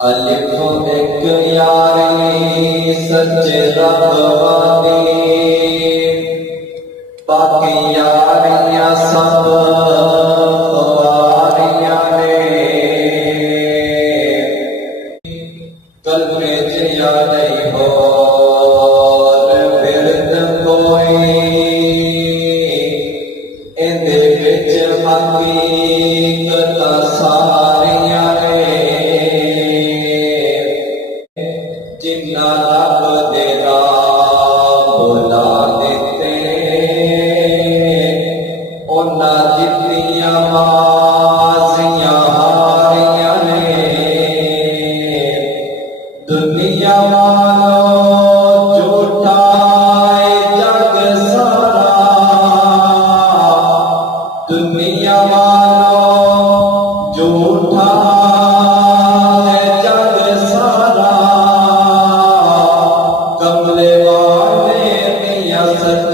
अलिफ एक यारी सच्चे रब वादी, बाकी यारियां सब ख्वारियां ने। कल्बे जिया नहीं हो बिरद कोई, इंदे विच हकीकत सारियां ने। जिन्ना रब दे नाम बुला देते, उन्ना जितनियां बाजियां हारियां ने। दुनिया वालों झूठा है जग सारा, दुनिया वालों झूठा है जग सारा। कमले वाले दिया सच